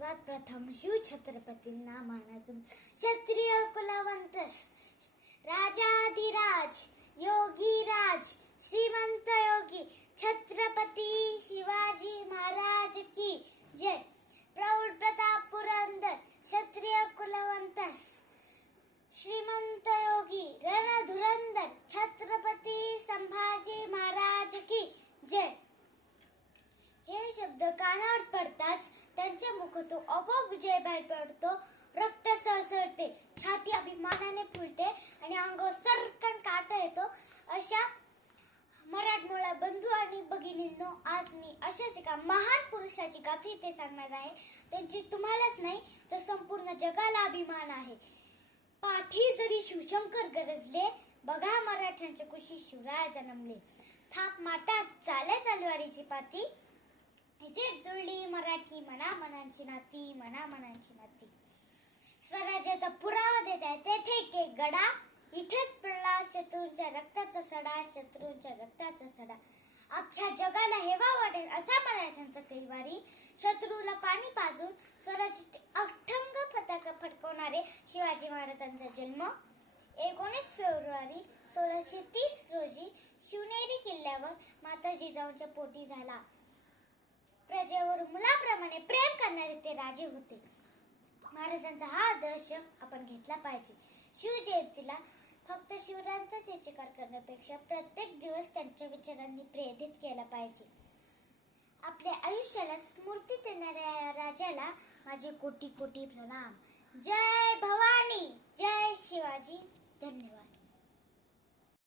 सर्वात प्रथम शिव छत्रपतींना मानातून क्षत्रिय कुलवंतस राजाधिराज योगी राज श्रीमंत योगी छत्रपती शिवाजी महाराज की जय. प्रौढ प्रताप पुरंदर क्षत्रिय कुलवंतस श्रीमंत योगी रणधुरंदर छत्रपती संभाजी महाराज की जय. शब्द कानावर पडताच त्यांच्या मुखातून आपोआप विजय बाहेर पडतो. रक्त सळसळते छाती अभिमानाने फुलते आणि अंगावर सरकन काटा येतो. अशा मराठमोळा बंधू आणि भगिनींनो आज मी अशाच एका महान पुरुषाची गाथा इथे सांगणार आहे. त्यांची तुम्हालाच नाही तर संपूर्ण जगाला अभिमान आहे. पाठी जरी शिवशंकर गरजले बघा मराठ्यांच्या कुशी शिवराय जन्मले. थाप मारतात चाले तलवारीची पाती. इथे जुळली मराठी मना मनांची नाती मना मनांची नाती. स्वराज्याचा पुरावा देत आहे. तेथे के गडा इथेच पडला शत्रूंच्या रक्ताचा सडा शत्रूंच्या रक्ताचा सडा. अख्ख्या जगाला हेवा वाटेल असा मराठ्यांचा कैवारी. शत्रूला पाणी पाजून स्वराज्याचे अठंग पताका फडकवणारे शिवाजी महाराजांचा जन्म एकोणीस फेब्रुवारी सोळाशे तीस रोजी शिवनेरी किल्ल्यावर माता जिजाऊंच्या पोटी झाला. प्रेमाने प्रेम करणारे ते राजे होते. महाराजांचा हा आदर्श आपण घेतला पाहिजे. शिवजयंतीला फक्त शिवरायांचा चित्रकार करण्यापेक्षा प्रत्येक दिवस त्यांच्या विचारांनी प्रेरित केला पाहिजे. आपल्या आयुष्याला स्मृती देणाऱ्या या राजाला माझे कोटी कोटी प्रणाम. जय भवानी!